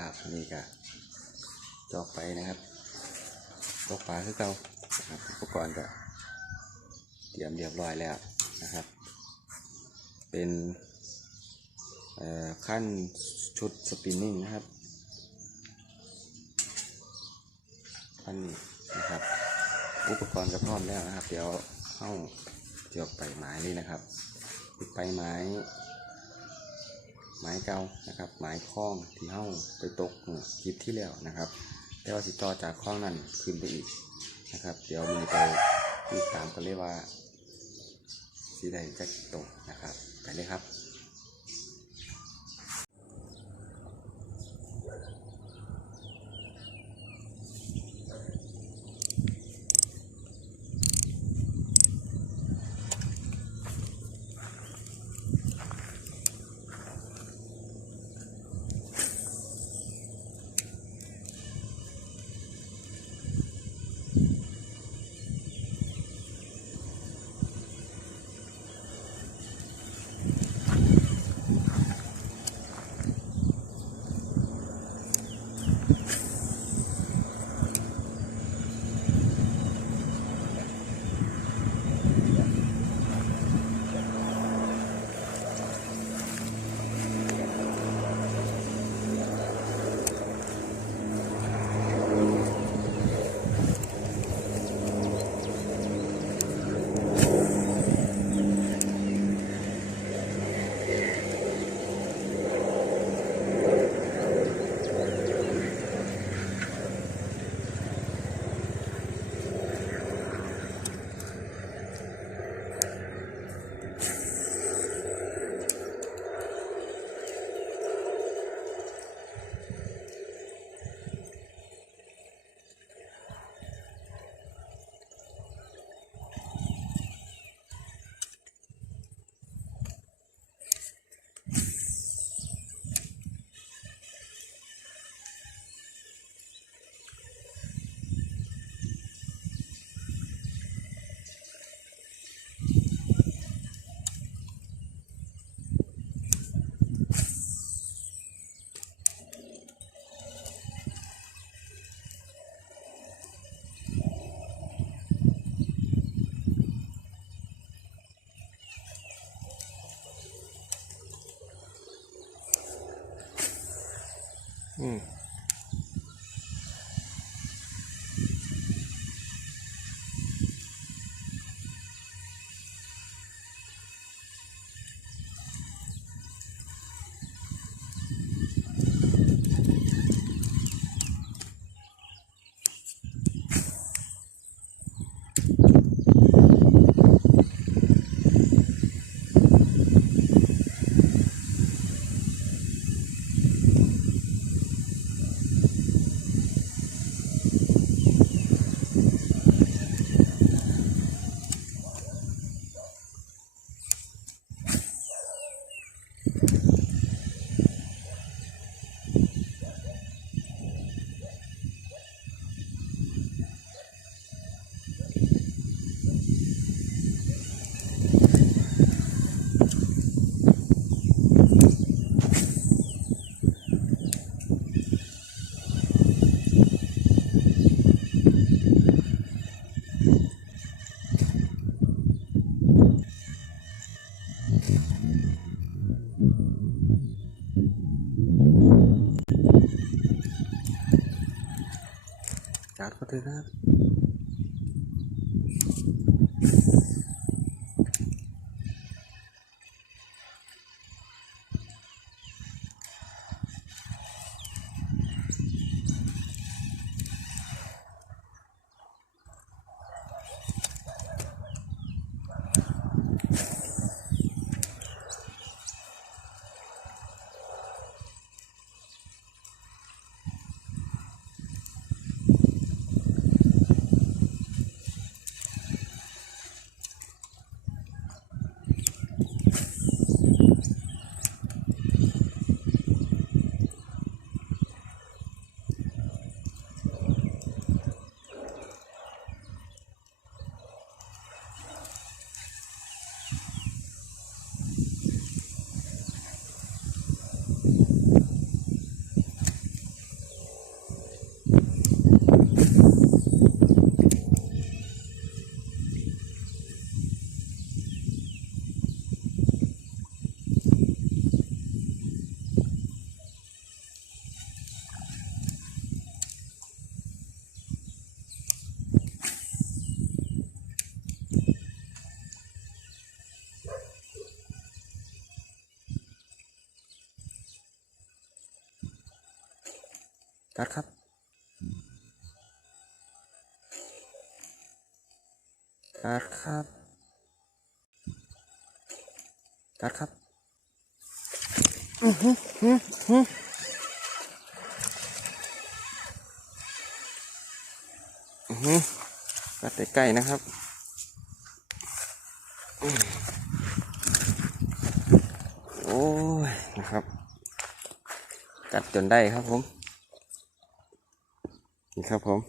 ครับนี่ก็จอกไปนะครับตกปลาคือเก่าอุปกรณ์ก็เตรียมเรียบร้อยแล้วนะครับ เป็นขั้นชุดสปินนิ่งนะครับขั้นนี้นะครับอุปกรณ์ก็พร้อมแล้วนะครับ เดี๋ยวเข้าเจียวไปไม้นี่นะครับไปไม้ ไม้เก่านะครับไม้คล้องที่เข้าไปตกคลิปที่แล้วนะครับ แต่ว่าสิต่อจากคล้องนั้นขึ้นไปอีกนะครับ เดี๋ยวมีไปติดตามกันเลยว่าสีใดจะตกนะครับไปเลยครับ จัดก็เถอะครับ กัดครับกัดครับกัดครับอือหือหือหืออือหือกัดใกล้ๆนะครับอืมโอ้ยนะครับ กัดจนได้ครับผม นี่ครับผม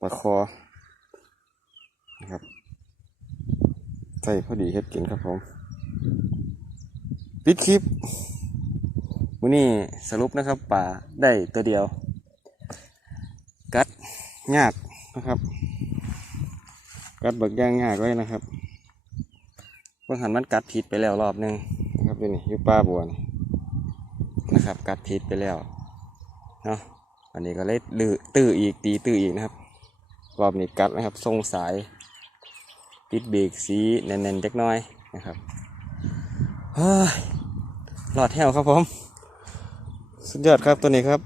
ปลาคอนะครับใส่พอดีเฮ็ดกินครับผมปิดคลิปวันนี้สรุปนะครับป่าได้ตัวเดียว กัดยากนะครับ กัดบักย่างยากไว้นะครับเพิ่งหันมันกัดผิดไปแล้วรอบหนึงนะครับนี่อยู่ป้าบัวนี่ นะครับ กัดผิดไปแล้วเนาะอันนี้ก็เลยตื้ออีกตีตื้ออีกนะครับรอบนี้กัดนะครับทรงสายติดเบรกสีแน่นๆเล็กน้อยนะครับเฮ้ยหลอดแถวครับผม สุดยอดครับตัวนี้ครับ